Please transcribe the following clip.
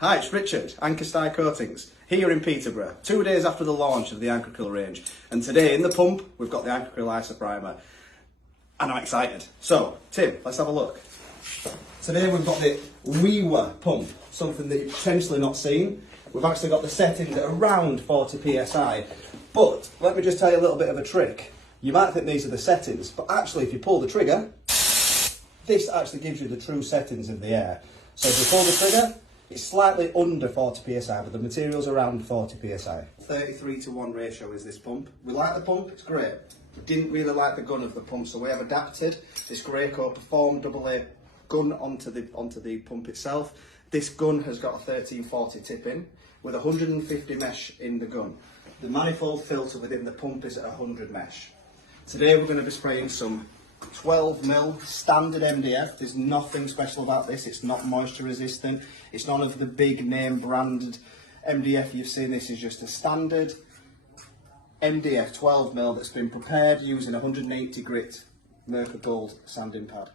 Hi, it's Richard, Ankocryl Coatings, here in Peterborough, 2 days after the launch of the Ankocryl range. And today in the pump, we've got the Ankocryl ISO Primer. And I'm excited. So, Tim, let's have a look. Today we've got the 𝗍𝗏 pump, something that you've potentially not seen. We've actually got the settings at around 40 psi. But, let me just tell you a little bit of a trick. You might think these are the settings, but actually if you pull the trigger, this actually gives you the true settings of the air. So if you pull the trigger, it's slightly under 40 psi, but the material's around 40 psi. 33:1 ratio is this pump. We like the pump, it's great. We didn't really like the gun of the pump, so we have adapted this Graco Perform AA gun onto the pump itself. This gun has got a 1340 tip in, with 150 mesh in the gun. The manifold filter within the pump is at 100 mesh. Today we're going to be spraying some 12mm standard MDF. There's nothing special about this. It's not moisture resistant. It's none of the big name branded MDF you've seen. This is just a standard MDF 12mm that's been prepared using 180 grit Merkur Gold sanding pad.